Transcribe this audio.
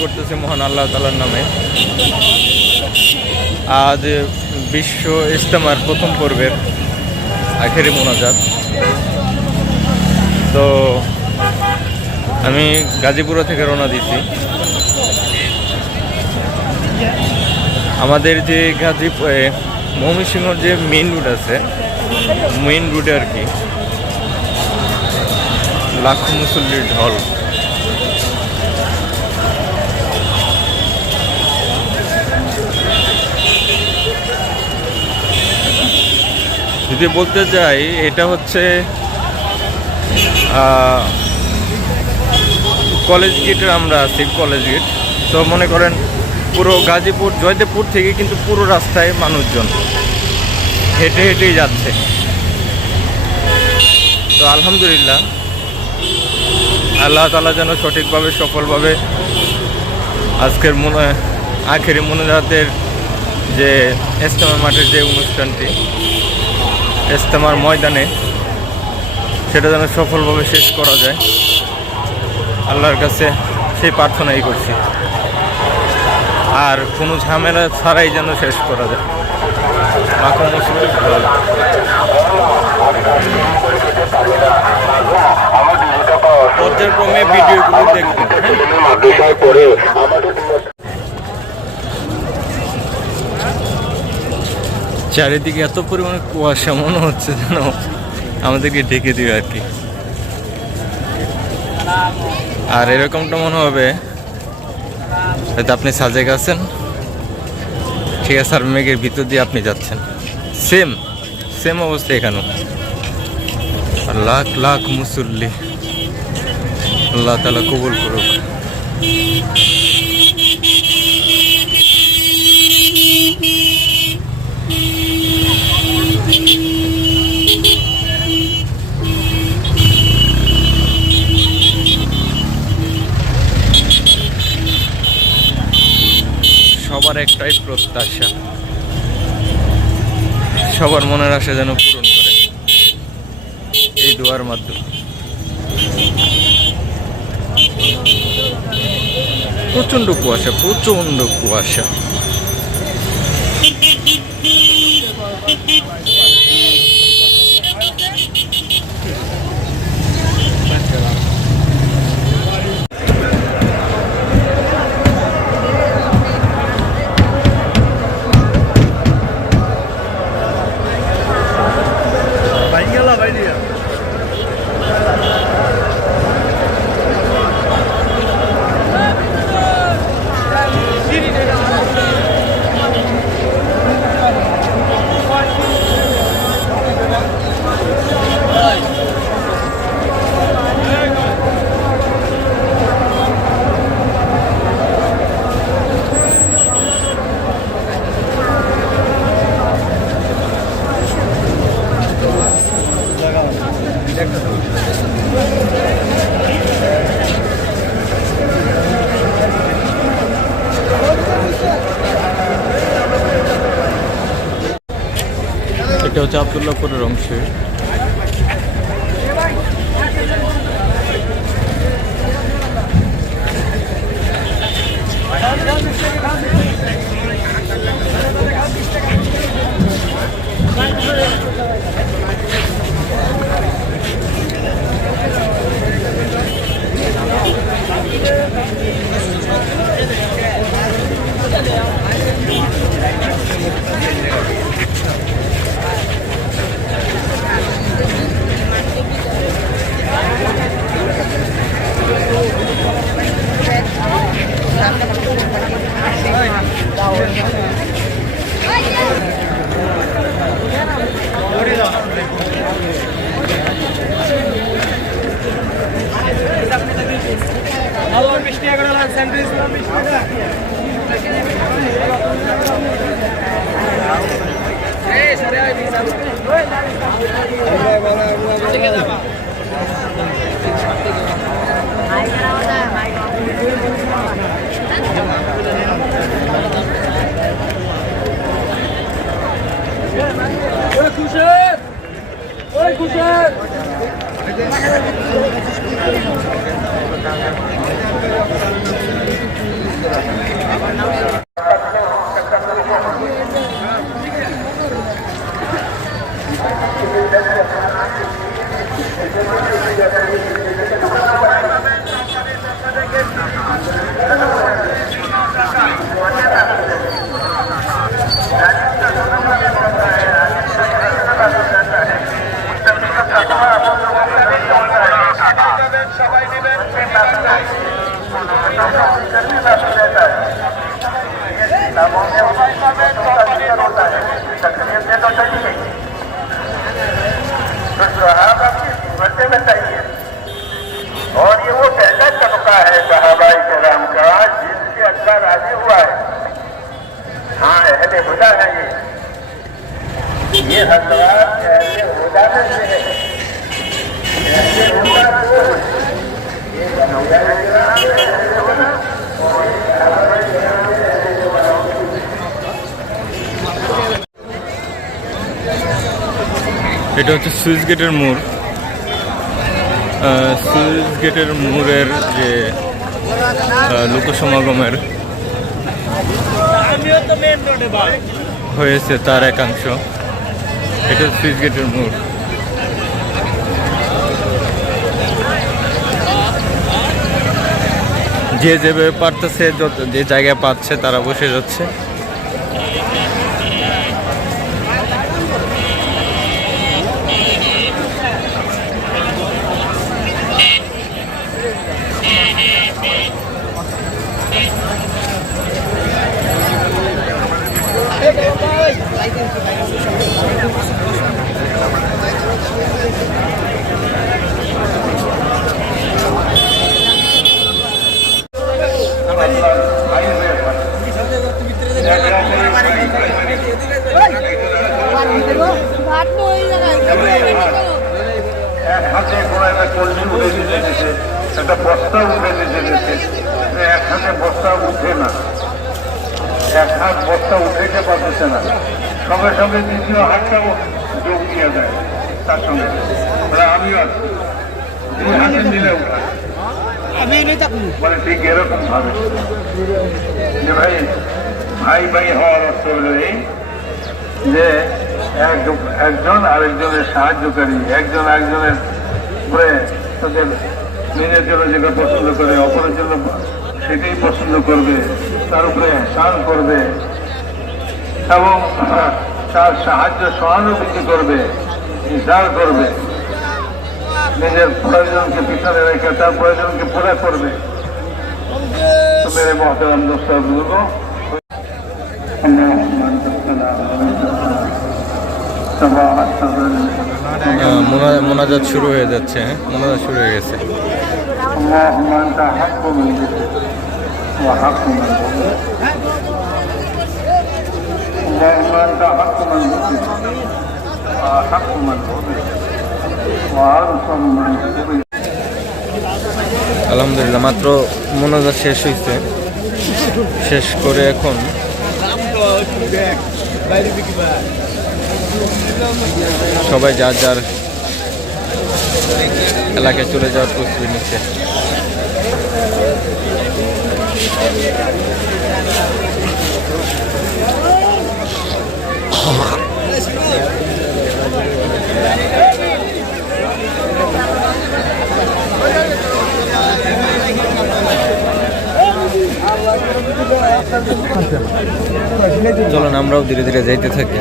করতেছে মহান আল্লাহ তাআলার নামে। আজ বিশ্ব ইজতেমার প্রথম পর্বের আখেরি মোনাজাত। তো আমি গাজীপুর থেকে রওনা দিছি। আমাদের যে ময়মনসিংহের যে মেইন রুট আছে, মেইন রুটে আর কি লাখো মুসল্লির ঢল। যদি বলতে চাই এটা হচ্ছে কলেজ গেটের আমরা আছি, কলেজ গেট। তো মনে করেন পুরো গাজীপুর জয়দেবপুর থেকে কিন্তু পুরো রাস্তায় মানুষজন হেঁটে হেঁটেই যাচ্ছে। তো আলহামদুলিল্লাহ, আল্লাহ তাআলা যেন সঠিকভাবে সফলভাবে আজকের আখেরি মোনাজাতের যে ইজতেমা মাঠের যে অনুষ্ঠানটি ইজতেমার ময়দানে, সেটা যেন সফলভাবে শেষ করা যায়, আল্লাহর কাছে সেই প্রার্থনাই করছি। আর কোনো ঝামেলা ছাড়াই যেন শেষ করা যায়। লাখো মুসল্লির ঢল। পর্যায়ক্রমে ভিডিওগুলো দেখবেন। চারিদিকে এত পরিমাণে কুয়াশা, মনে হচ্ছে যেন আমাদেরকে ঢেকে দিবে আর কি। আর এরকমটা মনে হবে হয়তো আপনি সাজেক আছেন, ঠিক আছে, আর মেঘের ভিতর দিয়ে আপনি যাচ্ছেন। সেম অবস্থা এখানেও। আর লাখ লাখ মুসল্লি, আল্লাহ তাআলা কবুল করুক। সবার একটাই প্রত্যাশা, সবার মনের আশা যেন পূরণ করে এই দোয়ার মাধ্যমে। প্রচন্ড কুয়াশা, প্রচন্ড কুয়াশা। এটা হচ্ছে আবদুল্লাহপুরের অংশে। और ये वो पहला तबका है सहाबाए किराम का जिनसे अल्लाह राजी हुआ है। हाँ अहले हुदा है ये हजरात अहले हुदा में से है। अहले हुदा को ये सहाबाए किराम है, अहले हुदा और ये सहाबाए किराम है, अहले हुदा। এটা হচ্ছে সুইচ গেটের মোড়। সুইচ গেটের মোড়ের যে লোকসমাগমের হয়েছে তার একাংশ। এটা সুইচ গেটের মোড়। যে যেভাবে পারতেছে যে জায়গায় পাচ্ছে তারা বসে যাচ্ছে। একটা বস্তা উঠে নিতে গেছে, এক হাতে বস্তা উঠে না, এক হাত বস্তা উঠেতে পারতেছে না, সঙ্গে সঙ্গে দ্বিতীয় হাতটাও যোগ দিয়ে দেয় তার সঙ্গে। আমিও আছি, দুই হাতে নিলে উঠা মানে ঠিক এরকম ভাবে যে ভাই ভাই ভাই হওয়ার অর্থ হলো এই যে একজন আরেকজনের সাহায্যকারী, একজন একজনের উপরে তাদের নিজের জন্য যেটা পছন্দ করে অপরের জন্য সেটাই পছন্দ করবে, তার উপরে এহসান করবে এবং তার সাহায্য সহানুভূতি করবে, ইশার করবে, নিজের প্রয়োজনকে পিছনে রেখে তার প্রয়োজনকে পুরা করবে। তো মেরে মহতরম দোস্তার বুজুর্গ, মোনাজাত শুরু হয়ে যাচ্ছে। মোনাজাত শুরু হয়ে গেছে। اللهم انت حق من ذكر وحق من ذكر اللهم انت حق من ذكر وحق من ذكر وارسل من ذكر। আলহামদুলিল্লাহ মাত্র মোনাজাত শেষ হয়েছে। শেষ করে এখন সবাই যার যার এলাকায় চলে যাওয়ার প্রস্তুতি নিচ্ছে। চলুন আমরাও ধীরে ধীরে যাইতে থাকি।